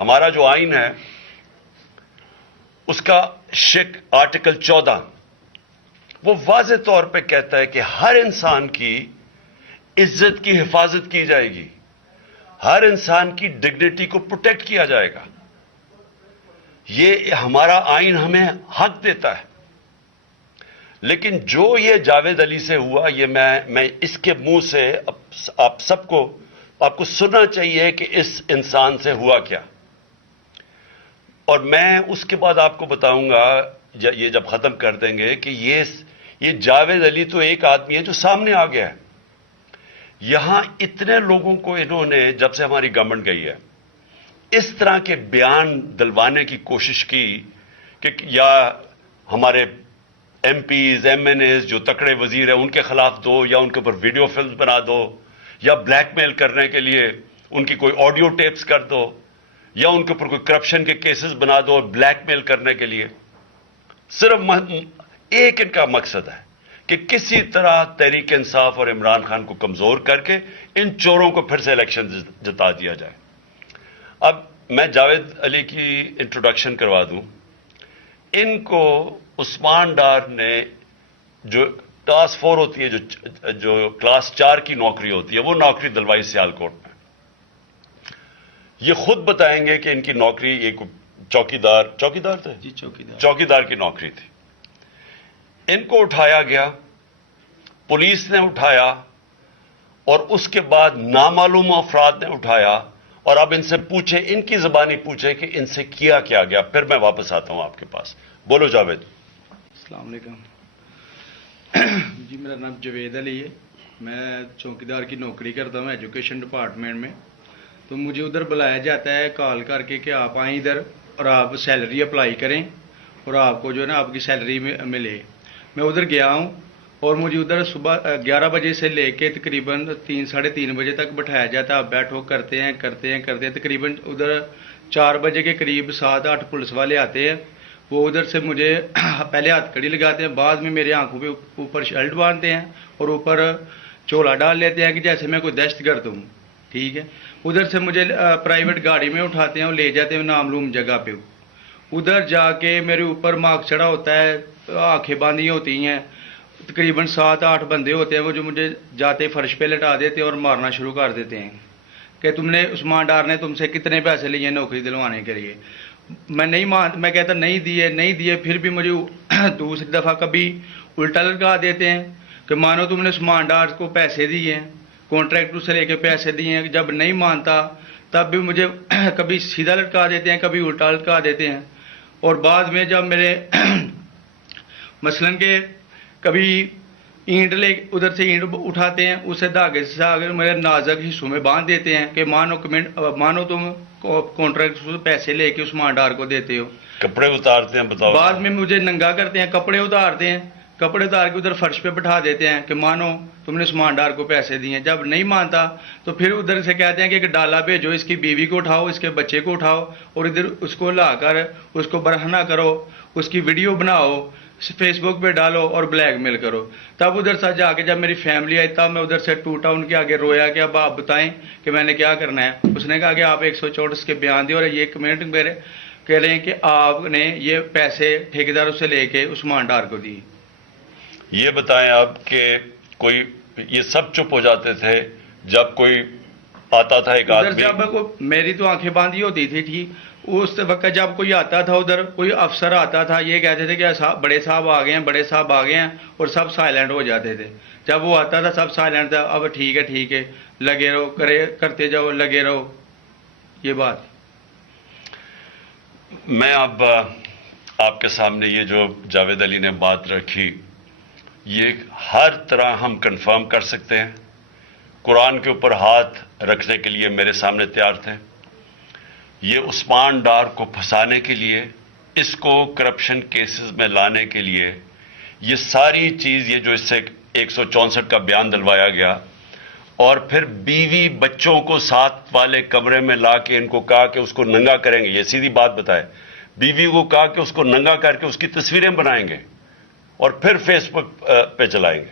ہمارا جو آئین ہے اس کا آرٹیکل 14 وہ واضح طور پہ کہتا ہے کہ ہر انسان کی عزت کی حفاظت کی جائے گی، ہر انسان کی ڈگنیٹی کو پروٹیکٹ کیا جائے گا. یہ ہمارا آئین ہمیں حق دیتا ہے. لیکن جو یہ جاوید علی سے ہوا، یہ میں اس کے منہ سے آپ کو سننا چاہیے کہ اس انسان سے ہوا کیا. اور میں اس کے بعد آپ کو بتاؤں گا یہ جب ختم کر دیں گے کہ یہ جاوید علی تو ایک آدمی ہے جو سامنے آ گیا ہے. یہاں اتنے لوگوں کو انہوں نے، جب سے ہماری گورنمنٹ گئی ہے، اس طرح کے بیان دلوانے کی کوشش کی کہ یا ہمارے M Ps M N As جو تکڑے وزیر ہیں ان کے خلاف دو، یا ان کے اوپر ویڈیو فلم بنا دو، یا بلیک میل کرنے کے لیے ان کی کوئی آڈیو ٹیپس کر دو، یا ان کے اوپر کوئی کرپشن کے کیسز بنا دو بلیک میل کرنے کے لیے. صرف ایک ان کا مقصد ہے کہ کسی طرح تحریک انصاف اور عمران خان کو کمزور کر کے ان چوروں کو پھر سے الیکشن جتا دیا جائے. اب میں جاوید علی کی انٹروڈکشن کروا دوں. ان کو عثمان ڈار نے، جو کلاس 4 ہوتی ہے، جو کلاس 4 کی نوکری ہوتی ہے، وہ نوکری دلوائی سیالکوٹ میں. یہ خود بتائیں گے کہ ان کی نوکری ایک چوکیدار تھے، جی چوکیدار کی نوکری تھی. ان کو اٹھایا گیا، پولیس نے اٹھایا، اور اس کے بعد نامعلوم افراد نے اٹھایا. اور اب ان سے پوچھے، ان کی زبانی پوچھے کہ ان سے کیا گیا. پھر میں واپس آتا ہوں آپ کے پاس. بولو جاوید. السلام علیکم. جی میرا نام جاوید علی ہے. میں چوکیدار کی نوکری کرتا ہوں ایجوکیشن ڈپارٹمنٹ میں. تو مجھے ادھر بلایا جاتا ہے کال کر کے کہ آپ آئیں ادھر اور آپ سیلری اپلائی کریں اور آپ کو جو ہے نا آپ کی سیلری ملے. میں ادھر گیا ہوں اور مجھے ادھر صبح 11 بجے سے لے کے تقریباً 3-3:30 بجے تک بٹھایا جاتا ہے. آپ بیٹھو، کرتے ہیں. تقریباً ادھر 4 بجے کے قریب 7-8 پولیس والے آتے ہیں. وہ ادھر سے مجھے پہلے ہاتھ کڑی لگاتے ہیں، بعد میں میرے آنکھوں پہ اوپر شرٹ باندھتے ہیں اور اوپر چولا ڈال لیتے ہیں کہ جیسے میں کوئی دہشت گرد ہوں. ٹھیک ہے. ادھر سے مجھے پرائیویٹ گاڑی میں اٹھاتے ہیں اور لے جاتے ہیں نامعلوم جگہ پہ. ادھر جا کے میرے اوپر مارک چڑھا ہوتا ہے، آنکھیں باندھی ہوتی ہیں. تقریباً 7-8 بندے ہوتے ہیں وہ جو مجھے جاتے فرش پہ لٹا دیتے ہیں اور مارنا شروع کر دیتے ہیں کہ تم نے، عثمان ڈار نے تم سے کتنے پیسے لیے ہیں نوکری دلوانے کے لیے. میں کہتا نہیں دیے. پھر بھی مجھے دوسری دفعہ کبھی الٹا لٹکا دیتے ہیں کہ مانو تم نے عثمان ڈار کو پیسے دیے ہیں، کانٹریکٹر سے لے کے پیسے دیے ہیں. جب نہیں مانتا تب بھی مجھے کبھی سیدھا لٹکا دیتے ہیں، کبھی الٹا لٹکا دیتے ہیں. اور بعد میں جب میرے مثلاً کہ کبھی اینٹ ادھر سے اینٹ اٹھاتے ہیں، اسے دھاگے سے میرے نازک حصوں میں باندھ دیتے ہیں کہ مانو تم کانٹریکٹر سے پیسے لے کے عثمان ڈار کو دیتے ہو. کپڑے اتارتے ہیں، بتاؤ. بعد میں مجھے ننگا کرتے ہیں، کپڑے اتار کے ادھر فرش پہ بٹھا دیتے ہیں کہ مانو تم نے عثمان ڈار کو پیسے دیے ہیں. جب نہیں مانتا تو پھر ادھر سے کہتے ہیں کہ ایک ڈالا بھیجو، اس کی بیوی کو اٹھاؤ، اس کے بچے کو اٹھاؤ اور ادھر اس کو لا کر اس کو برہنہ کرو، اس کی ویڈیو بناؤ، فیس بک پہ ڈالو اور بلیک میل کرو. تب ادھر سے جا کے جب میری فیملی آئی تب میں ادھر سے ٹوٹا، ان کے آگے رویا کہ اب آپ بتائیں کہ میں نے کیا کرنا ہے. اس نے کہا کہ آپ 164 کے بیان دیں اور یہ کمنٹ میرے کہہ رہے ہیں کہ آپ نے یہ پیسے ٹھیکیداروں سے لے کے عثمان ڈار کو دی. یہ بتائیں اب کہ کوئی، یہ سب چپ ہو جاتے تھے جب کوئی آتا تھا ایک آدمی؟ جب میری تو آنکھیں باندھی ہوتی تھی. ٹھیک. اس وقت جب کوئی آتا تھا ادھر، کوئی افسر آتا تھا، یہ کہتے تھے کہ بڑے صاحب آ گئے ہیں اور سب سائلنٹ ہو جاتے تھے. جب وہ آتا تھا سب سائلنٹ تھا. اب ٹھیک ہے لگے رہو، کرتے جاؤ، لگے رہو. یہ بات میں اب آپ کے سامنے یہ جو جاوید علی نے بات رکھی، یہ ہر طرح ہم کنفرم کر سکتے ہیں. قرآن کے اوپر ہاتھ رکھنے کے لیے میرے سامنے تیار تھے. یہ عثمان ڈار کو پھنسانے کے لیے، اس کو کرپشن کیسز میں لانے کے لیے، یہ ساری چیز، یہ جو اس سے 164 کا بیان دلوایا گیا، اور پھر بیوی بچوں کو ساتھ والے کمرے میں لا کے ان کو کہا کہ اس کو ننگا کریں گے. یہ سیدھی بات بتائے. بیوی کو کہا کہ اس کو ننگا کر کے اس کی تصویریں بنائیں گے اور پھر فیس بک پہ چلائیں گے.